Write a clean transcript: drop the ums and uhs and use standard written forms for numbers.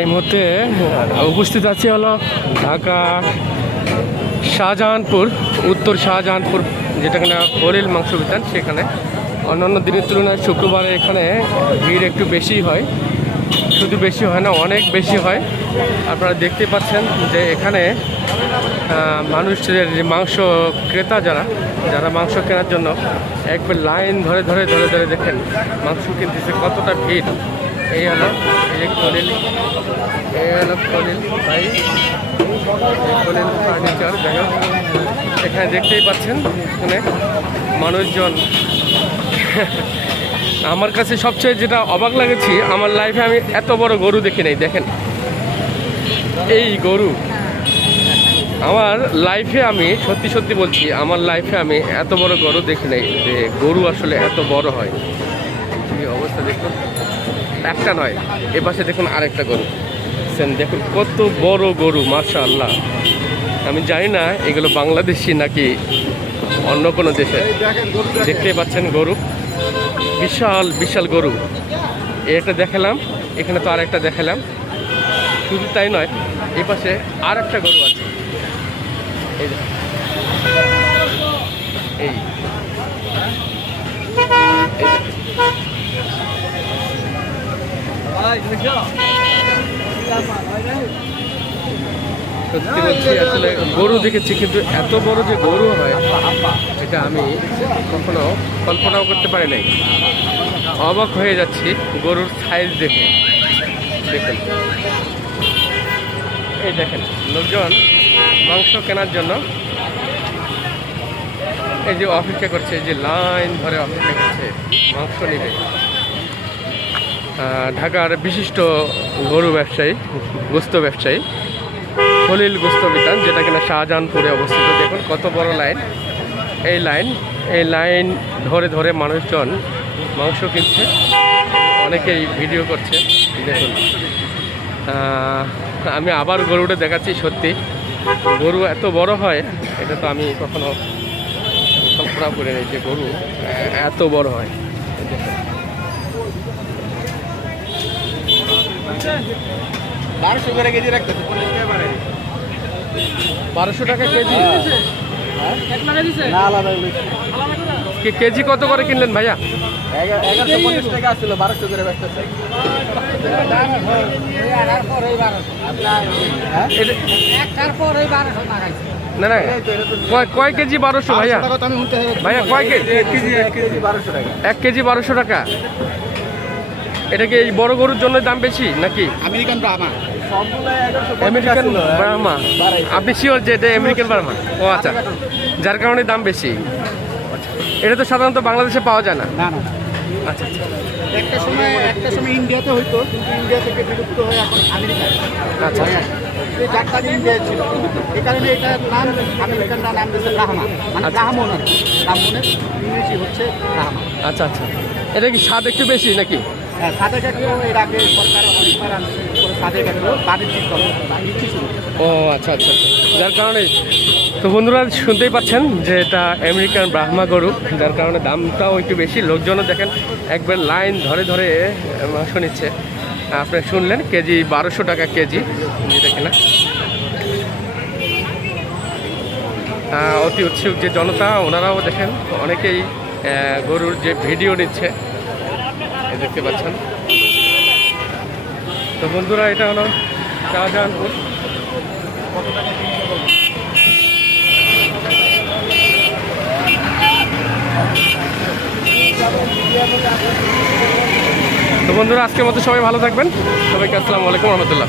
এই মুহূর্তে উপস্থিত আছি হলো ঢাকা শাহজাহানপুর, উত্তর শাহজাহানপুর, যেটা কিনা খলিল মাংস বিতান। সেখানে অন্যান্য দিনের তুলনায় শুক্রবারে এখানে ভিড় একটু বেশি হয়, শুধু বেশি হয় না, অনেক বেশি হয়। আপনারা দেখতে পাচ্ছেন যে এখানে মানুষের যে মাংস ক্রেতা যারা মাংস কেনার জন্য একবার লাইন ধরে ধরে ধরে ধরে দেখেন মাংস কিনতেছে, কতটা ভিড়। এই হলো খলিল, এই হলো খলিল ভাই, খলিল ফার্নিচার জায়গা। এখানে দেখতেই পাচ্ছেন এখানে মানুষজন। আমার কাছে সবচেয়ে যেটা অবাক লাগেছি, আমার লাইফে আমি এত বড় গরু দেখি নাই। দেখেন এই গরু, আমার লাইফে আমি সত্যি সত্যি বলছি, আমার লাইফে আমি এত বড় গরু দেখি নাই, যে গরু আসলে এত বড় হয়। এই অবস্থা দেখুন, একটা নয়, এ পাশে দেখুন আরেকটা গরু, দেখুন কত বড় গরু, মাশাআল্লাহ। আমি জানি না এগুলো বাংলাদেশি নাকি অন্য কোনো দেশে। দেখতেই পাচ্ছেন গরু, বিশাল বিশাল গরু। এটা দেখালাম, এখানে তো আরেকটা দেখালাম। শুধু তাই নয়, এ পাশে আর একটা গরু আছে। এই এই সত্যি বলছি, আসলে গরু দেখেছি, কিন্তু এত বড় যে গরু হয় এটা আমি কখনো কল্পনাও করতে পারি নাই। অবাক হয়ে যাচ্ছি গরুর সাইজ দেখে। দেখুন, এই দেখেন লোকজন মাংস কেনার জন্য এই যে অপেক্ষা করছে, যে লাইন ধরে অপেক্ষা করছে মাংস নেবে। ঢাকার বিশিষ্ট গরু ব্যবসায়ী, গোস্ত ব্যবসায়ী খলিল গোস্ত বিতান, যেটা কিনা শাহজাহানপুরে অবস্থিত। দেখুন কত বড় লাইন। এই লাইন ধরে ধরে মানুষজন মাংস কিনছে, অনেকেই ভিডিও করছে। দেখুন, আমি আবার গরুটা দেখাচ্ছি। সত্যি গরু এত বড় হয় এটা তো আমি কখনো কল্পনা করে নিই, যে গরু এত বড় হয়। 1200 কেজি রাখতেছে, 1200 টাকা কেজি। কেজি কত করে কিনলেন ভাইয়া? 1150 টাকা ছিল, 1200 করে রাখতেছে। না না, কয় কেজি 1200 ভাইয়া? ভাইয়া কয় কেজি? 1 কেজি 1200 টাকা। এটা কি এই বড় গরুর জন্য দাম বেশি নাকি? আমেরিকান ব্রাহ্মা। আমেরিকান ব্রাহ্মা, আপনি শিওর যে এটা আমেরিকান ব্রাহ্মা? ও আচ্ছা, যার কারণে দাম বেশি। এটা তো সাধারণত বাংলাদেশে পাওয়া যায় না। না না, আচ্ছা আচ্ছা। একটা সময় ইন্ডিয়াতে হইতো, কিন্তু ইন্ডিয়া থেকে বিলুপ্ত হয়ে এখন আমেরিকায়। আচ্ছা, এই জাতটা ইন্ডিয়ায় ছিল, এই কারণে এটার নাম আমেরিকানরা নাম দিয়েছে ব্রাহ্মা, মানে ব্রাহ্মণ আর কি। ব্রাহ্মণের ইংরেজি হচ্ছে ব্রাহ্মা। আচ্ছা আচ্ছা। এটা কি স্বাদ একটু বেশি নাকি? হ্যাঁ, সাদে কাটলেও এর আগে সরকার অনেকবার আনছে, সাদে কাটলেও বাণিজ্যিক ছিল। ও আচ্ছা আচ্ছা আচ্ছা, যার কারণে তো বন্ধুরা শুনতেই পাচ্ছেন যে এটা আমেরিকান ব্রাহ্মা গরু, যার কারণে দামটাও একটু বেশি। লোকজনও দেখেন একবার লাইন ধরে ধরে মাংস নিচ্ছে। আপনারা শুনলেন কেজি 1200 টাকা কেজি, যেটা কিনা অতি উৎসুক যে জনতা, ওনারাও দেখেন অনেকেই গরুর যে ভিডিও নিচ্ছে, দেখতে পাচ্ছেন। তো বন্ধুরা, এটা হলো শাহজাহানপুর। তো বন্ধুরা, আজকের মতো সবাই ভালো থাকবেন। সবাইকে আসসালামু আলাইকুম রহমতুল্লাহ।